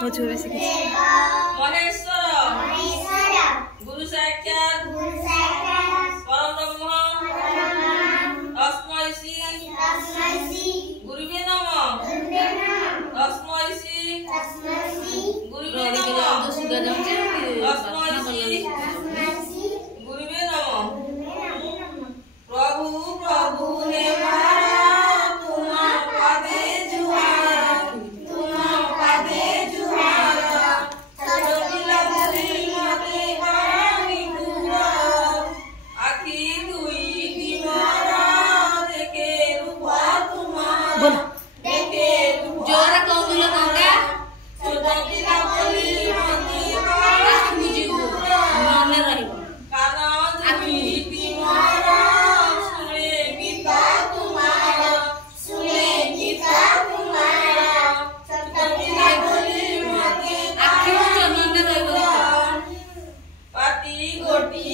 ମୋ ଛୁଆ ବି ଶିଖିଛି। महेश्वर गुरु साक्षात् परब्रह्म तस्मै श्री गुरुवे नमः तस्मै श्री गुरुवे नमः तस्मै श्री गुरुवे नमः। प्रभु प्रभु हे महाराज तुम पादे जुहार तुम पादे जुहार सजोला भरी मते कामी पूरा आखी दुई की महाराज के रूपा तुम्हारा देखे जोर कहूँ लगा सजोला भरी मते कामी पूरा मन रही कारण दुई की महाराज सुने गीता तुम्हारा सुने गीता तुम्हारा सजोला भरी मते आखी चंदन रही पाती गोटी